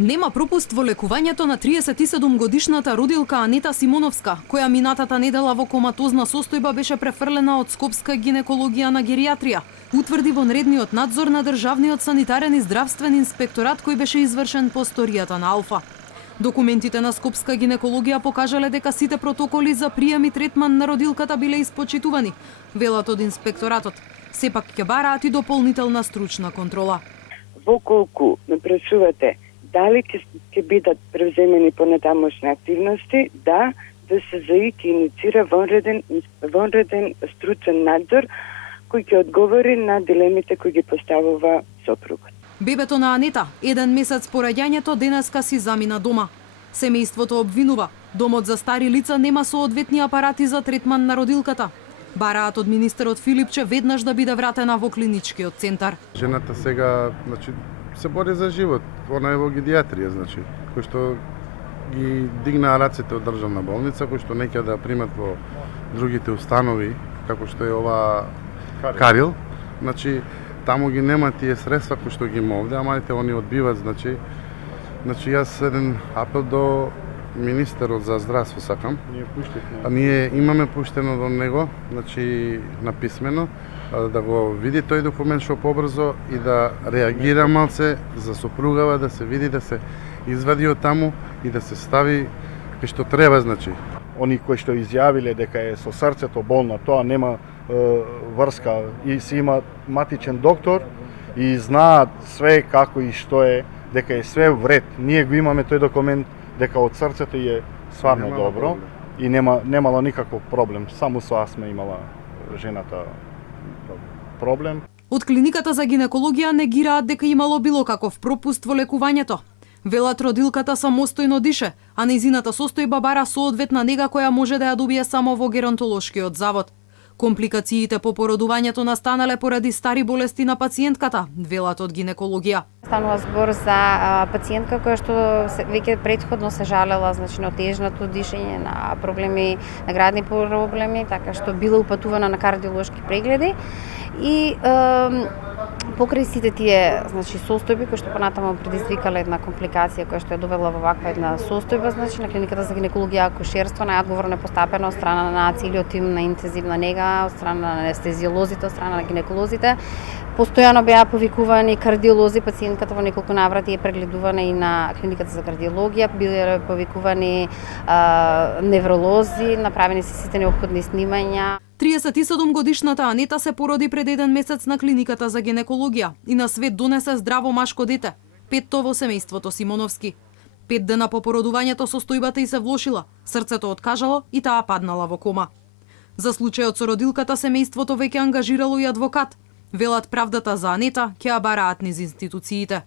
Нема пропуст во лекувањето на 37-годишната родилка Анета Симоновска, која минатата недела во коматозна состојба беше префрлена од Скопска гинекологија на геријатрија, утврди вонредниот надзор на Државниот санитарен и здравствен инспекторат кој беше извршен по сторијата на Алфа. Документите на Скопска гинекологија покажале дека сите протоколи за прием и третман на родилката биле испочитувани, велат од инспекторатот. Сепак ќе бараат и дополнителна стручна контрола. Во колку ме прашувате дали ќе бидат превземени понатамошни активности, да ДСЗИ ќе иницира вонреден стручен надзор кој ќе одговори на дилемите кои ги поставува сопругот. Бебето на Анета, 1 месец по раѓањето, денеска си замина дома. Семејството обвинува, домот за стари лица нема соодветни апарати за третман на родилката. Бараат од министерот Филипче веднаш да биде вратена во клиничкиот центар. Жената сега, се бори за живот. Она е во гедијатрија, кој што ги дигнаа рацете од државна болница, кој што не ќе да примат во другите установи, како што е ова Карил. Таму ги нема тие средства кои што ги има овде, ама они одбиват, јас еден апел до министерот за здравство сакам. Ние имаме пуштено до него, написмено, да го види тој документ што побрзо и да реагира малце за сопругава, да се види, да се извади од таму и да се стави кај што треба, Они кои што изјавиле дека е со срцето болна, тоа нема врска и си има матичен доктор и знаат све како и што е, дека е све вред. Ние го имаме тој документ дека од срцето е стварно добро и немало никаков проблем. Само со астма имала жената проблем. Од клиниката за гинекологија негираат дека имало било каков пропуст во лекувањето. Велат родилката самостојно дише, а нејзината состојба бара соодветна нега која може да ја добие само во геронтолошкиот завод. Компликациите по породувањето настанале поради стари болести на пациентката, велат од гинекологија. Станува збор за пациентка која што веќе претходно се жалела на отежнато дишење, на проблеми, на градни проблеми, така што била упатувана на кардиолошки прегледи и покрај сите тие состојби кои што понатаму предизвикале една компликација која што ја довела во ваква една состојба, на клиниката за гинекологија и акушерство најодговорно е постапено од страна на целиот тим на интензивна нега, од страна на анестезиолозите, од страна на гинеколозите. Постојано беа повикувани кардиолози, пациентката во неколку наврати е прегледувана и на клиниката за кардиологија, биле повикувани невролози, направени се сите неопходни снимања. 37-годишната Анета се породи пред 1 месец на клиниката за гинекологија и на свет донесе здраво машко дете, 5-то во семејството Симоновски. 5 дена по породувањето состојбата ѝ се влошила, срцето откажало и таа паднала во кома. За случајот со родилката семејството веќе ангажирало и адвокат. Велат правдата за Анета ќе ја бараат низ институциите.